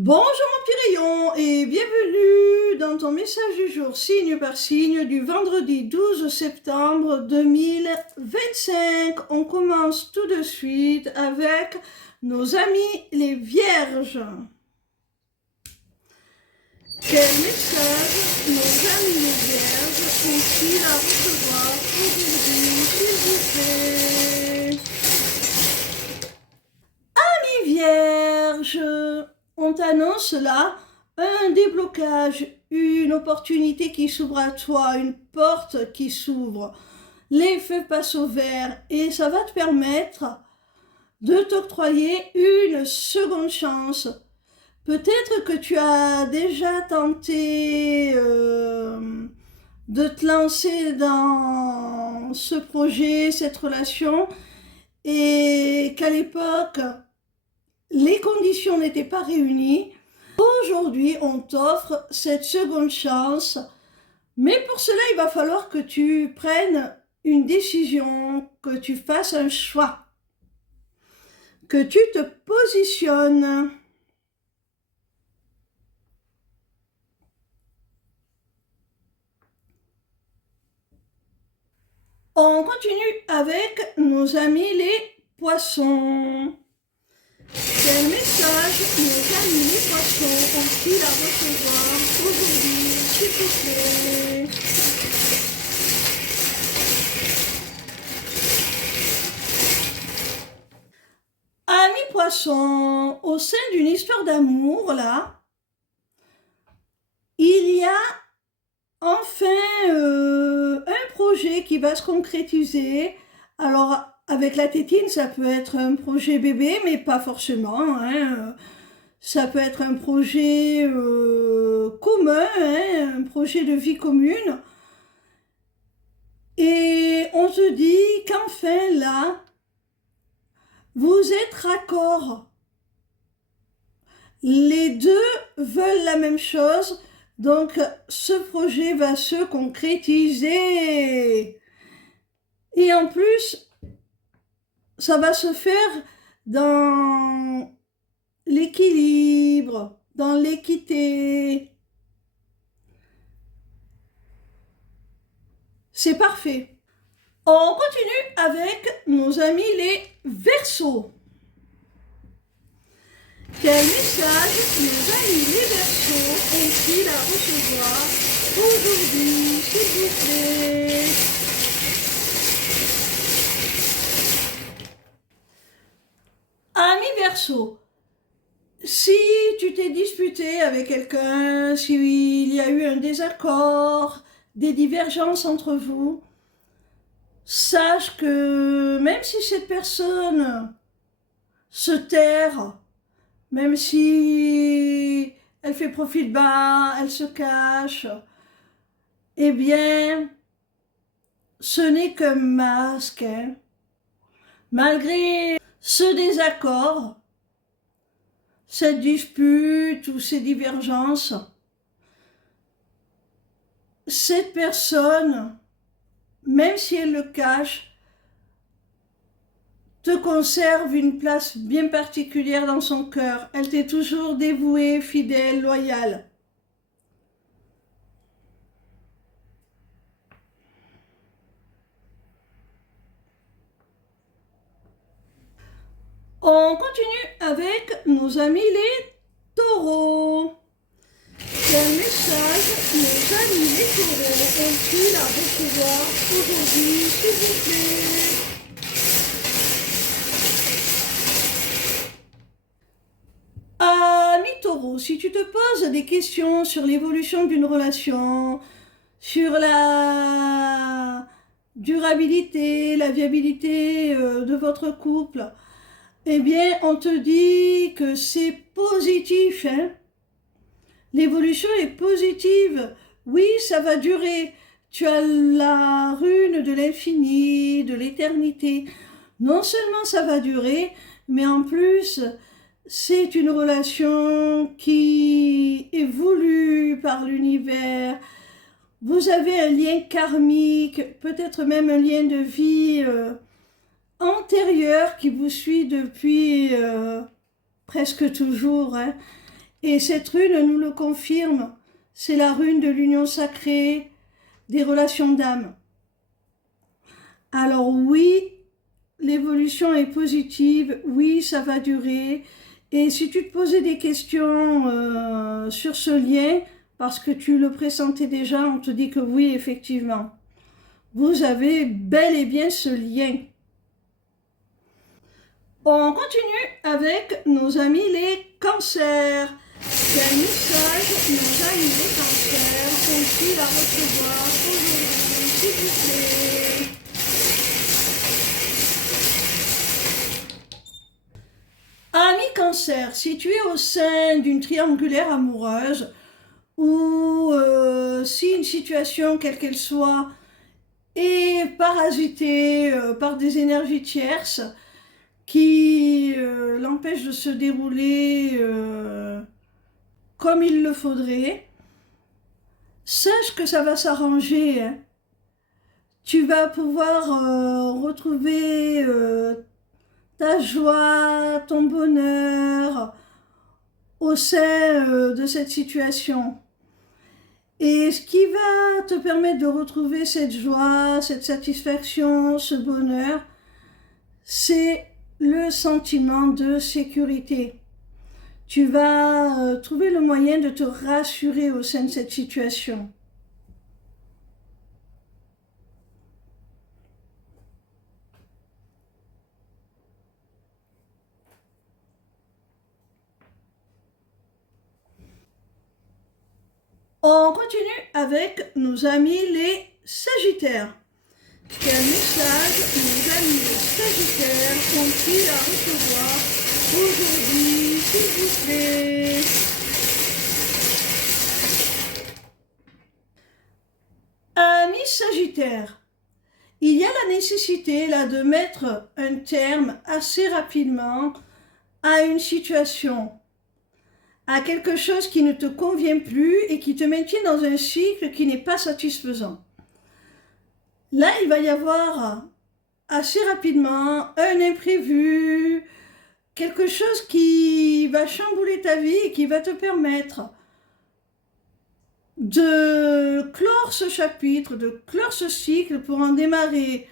Bonjour mon petit rayon et bienvenue dans ton message du jour signe par signe du vendredi 12 septembre 2025. On commence tout de suite avec nos amis les vierges. Quel message nos amis les vierges ont-ils à recevoir aujourd'hui, s'il vous plaît? Amis vierges, on t'annonce là un déblocage, une opportunité qui s'ouvre à toi, une porte qui s'ouvre. Les feux passent au vert et ça va te permettre de t'octroyer une seconde chance. Peut-être que tu as déjà tenté de te lancer dans ce projet, cette relation, et qu'à l'époque, les conditions n'étaient pas réunies. Aujourd'hui, on t'offre cette seconde chance, mais pour cela, il va falloir que tu prennes une décision, que tu fasses un choix, que tu te positionnes. On continue avec nos amis les poissons. Quel message nos amis les poissons ont-ils à recevoir aujourd'hui, s'il vous plaît? Amis poissons, au sein d'une histoire d'amour, là, il y a enfin un projet qui va se concrétiser. Alors, avec la tétine, ça peut être un projet bébé, mais pas forcément, hein. Ça peut être un projet commun, hein, un projet de vie commune. Et on se dit qu'enfin, là, vous êtes raccord. Les deux veulent la même chose, donc ce projet va se concrétiser. Et en plus, ça va se faire dans l'équilibre, dans l'équité. C'est parfait. On continue avec nos amis les Verseaux. Quel message nos amis les Verseaux ont-ils à recevoir aujourd'hui, s'il vous plaît? Amis Verseaux, si tu t'es disputé avec quelqu'un, s'il y a eu un désaccord, des divergences entre vous, sache que même si cette personne se terre, même si elle fait profil bas, elle se cache, eh bien, ce n'est qu'un masque, hein. Malgré ce désaccord, cette dispute ou ces divergences, cette personne, même si elle le cache, te conserve une place bien particulière dans son cœur. Elle t'est toujours dévouée, fidèle, loyale. On continue avec nos amis les taureaux. Quel message nos amis les taureaux ont-ils à recevoir aujourd'hui, s'il vous plaît? Ami taureau, si tu te poses des questions sur l'évolution d'une relation, sur la durabilité, la viabilité de votre couple, eh bien, on te dit que c'est positif, hein? L'évolution est positive. Oui, ça va durer. Tu as la rune de l'infini, de l'éternité. Non seulement ça va durer, mais en plus, c'est une relation qui est voulue par l'univers. Vous avez un lien karmique, peut-être même un lien de vie antérieur qui vous suit depuis presque toujours, hein. Et cette rune nous le confirme. C'est la rune de l'union sacrée, des relations d'âme. Alors oui, l'évolution est positive, oui, ça va durer. Et si tu te posais des questions sur ce lien, parce que tu le pressentais déjà, on te dit que oui, effectivement. Vous avez bel et bien ce lien. On continue avec nos amis les cancers. Quel message nos amis les cancers ont-ils à recevoir aujourd'hui, s'il vous plaît? Ami cancer, si tu es au sein d'une triangulaire amoureuse ou si une situation, quelle qu'elle soit, est parasitée par des énergies tierces qui l'empêchent de se dérouler comme il le faudrait, sache que ça va s'arranger, hein. Tu vas pouvoir retrouver ta joie, ton bonheur au sein de cette situation. Et ce qui va te permettre de retrouver cette joie, cette satisfaction, ce bonheur, c'est le sentiment de sécurité. Tu vas trouver le moyen de te rassurer au sein de cette situation. On continue avec nos amis les Sagittaires. Quel message nos amis les Sagittaires ont-ils à recevoir aujourd'hui, s'il vous plaît? Amis Sagittaires, il y a la nécessité là de mettre un terme assez rapidement à une situation, à quelque chose qui ne te convient plus et qui te maintient dans un cycle qui n'est pas satisfaisant. Là, il va y avoir assez rapidement un imprévu, quelque chose qui va chambouler ta vie et qui va te permettre de clore ce chapitre, de clore ce cycle pour en démarrer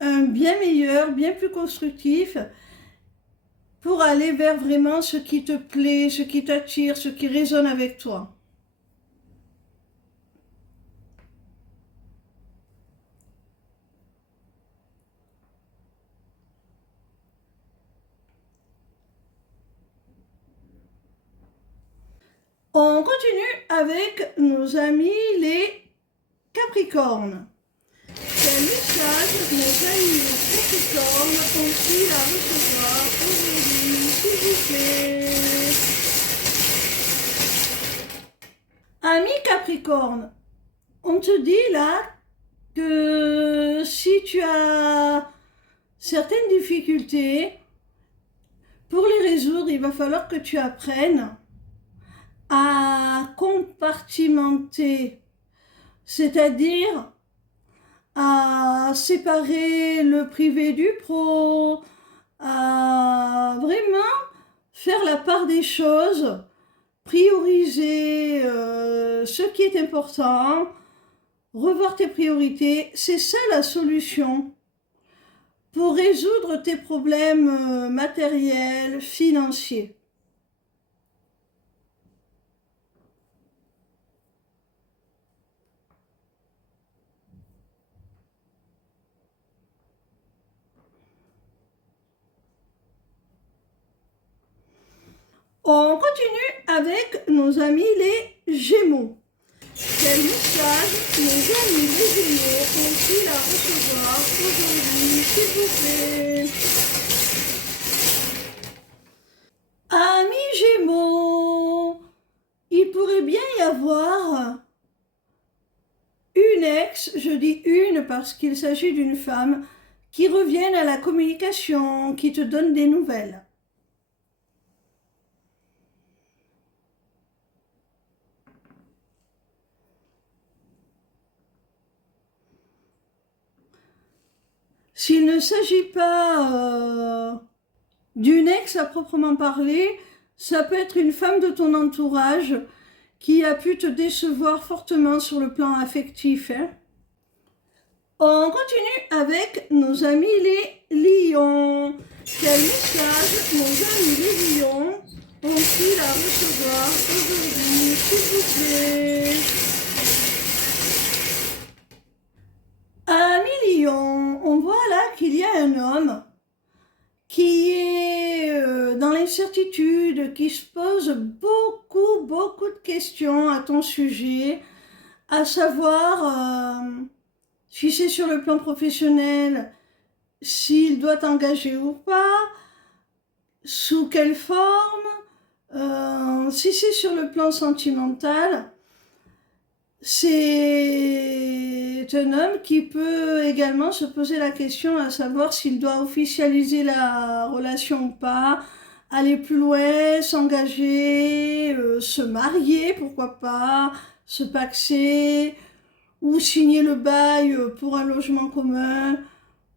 un bien meilleur, bien plus constructif, pour aller vers vraiment ce qui te plaît, ce qui t'attire, ce qui résonne avec toi. On continue avec nos amis les Capricornes. Quel message nos amis les Capricornes ont-ils à recevoir aujourd'hui, s'il vous plaît? Ami Capricorne, on te dit là que si tu as certaines difficultés, pour les résoudre, il va falloir que tu apprennes à compartimenter, c'est-à-dire à séparer le privé du pro, à vraiment faire la part des choses, prioriser ce qui est important, revoir tes priorités. C'est ça la solution pour résoudre tes problèmes matériels, financiers. On continue avec nos amis les Gémeaux. Quel message nos amis les Gémeaux ont-ils à recevoir aujourd'hui, s'il vous plaît? Amis Gémeaux, il pourrait bien y avoir une ex, je dis une parce qu'il s'agit d'une femme, qui revienne à la communication, qui te donne des nouvelles. S'il ne s'agit pas d'une ex à proprement parler, Ça peut être une femme de ton entourage qui a pu te décevoir fortement sur le plan affectif. Hein. On continue avec nos amis les lions. Quel message nos amis les lions ont-ils à recevoir aujourd'hui, s'il vous plaît? Amis lions, on voit là qu'il y a un homme qui est dans l'incertitude, qui se pose beaucoup de questions à ton sujet, à savoir si c'est sur le plan professionnel, s'il doit t'engager ou pas, sous quelle forme, si c'est sur le plan sentimental. C'est un homme qui peut également se poser la question à savoir s'il doit officialiser la relation ou pas, aller plus loin, s'engager, se marier, pourquoi pas, se paxer, ou signer le bail pour un logement commun.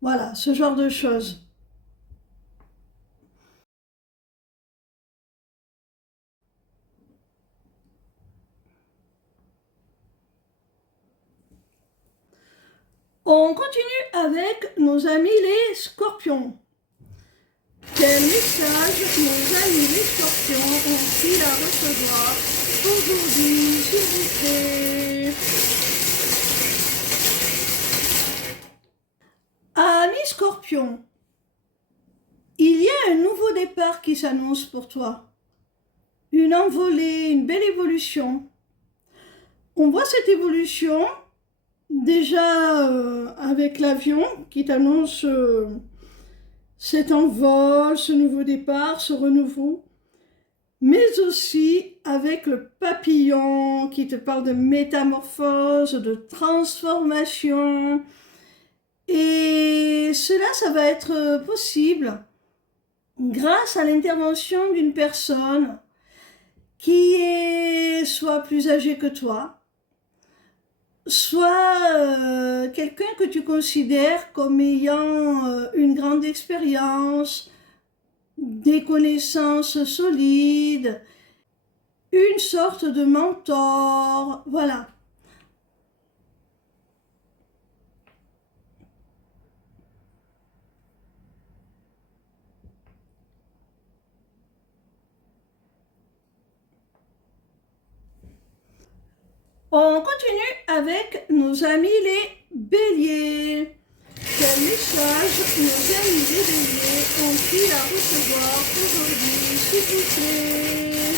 Voilà, ce genre de choses. On continue avec nos amis les scorpions. Quel message nos amis les scorpions ont-ils à recevoir aujourd'hui, s'il vous plaît? Amis scorpions, il y a un nouveau départ qui s'annonce pour toi. Une envolée, une belle évolution. On voit cette évolution déjà avec l'avion qui t'annonce cet envol, ce nouveau départ, ce renouveau, mais aussi avec le papillon qui te parle de métamorphose, de transformation. Et cela, ça va être possible grâce à l'intervention d'une personne qui est soit plus âgée que toi, soit quelqu'un que tu considères comme ayant une grande expérience, des connaissances solides, une sorte de mentor, voilà. On continue avec nos amis les béliers. Quel message nos amis les béliers ont-ils à recevoir aujourd'hui, s'il vous plaît?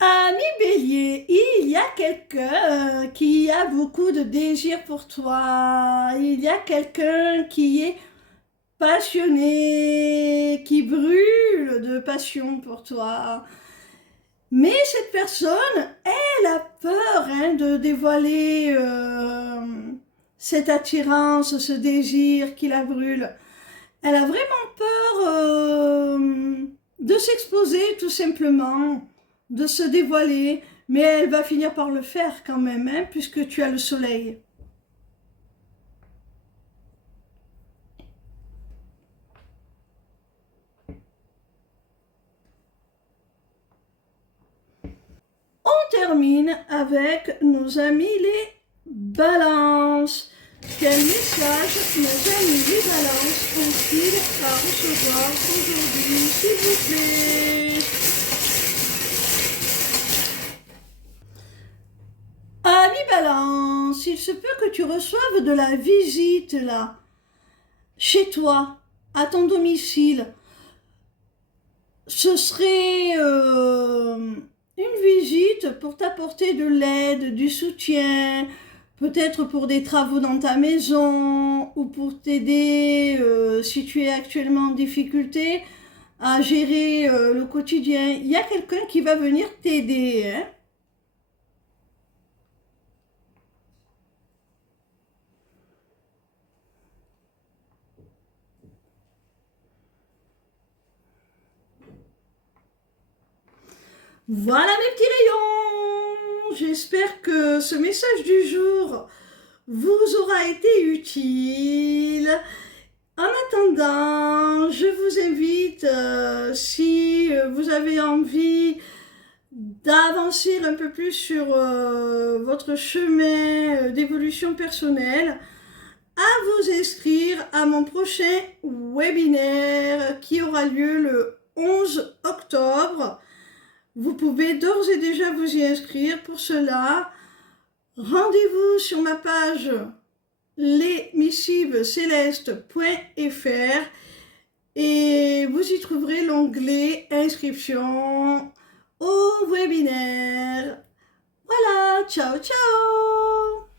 Ami bélier, il y a quelqu'un qui a beaucoup de désir pour toi. Il y a quelqu'un qui est passionné, qui brûle de passion pour toi. Mais cette personne, elle a peur de dévoiler cette attirance, ce désir qui la brûle. Elle a vraiment peur de s'exposer tout simplement, de se dévoiler, mais elle va finir par le faire quand même, puisque tu as le soleil. On termine avec nos amis les balances. Quel message nos amis les balances ont-ils à recevoir aujourd'hui, s'il vous plaît? Amis balance, il se peut que tu reçoives de la visite là, chez toi, à ton domicile. Ce serait une visite pour t'apporter de l'aide, du soutien, peut-être pour des travaux dans ta maison ou pour t'aider si tu es actuellement en difficulté à gérer le quotidien. Il y a quelqu'un qui va venir t'aider. Voilà mes petits rayons. J'espère que ce message du jour vous aura été utile. En attendant, je vous invite, si vous avez envie d'avancer un peu plus sur votre chemin d'évolution personnelle, à vous inscrire à mon prochain webinaire qui aura lieu le 11 octobre. Vous pouvez d'ores et déjà vous y inscrire. Pour cela, rendez-vous sur ma page lesmissivescélestes.fr et vous y trouverez l'onglet inscription au webinaire. Voilà, ciao ciao!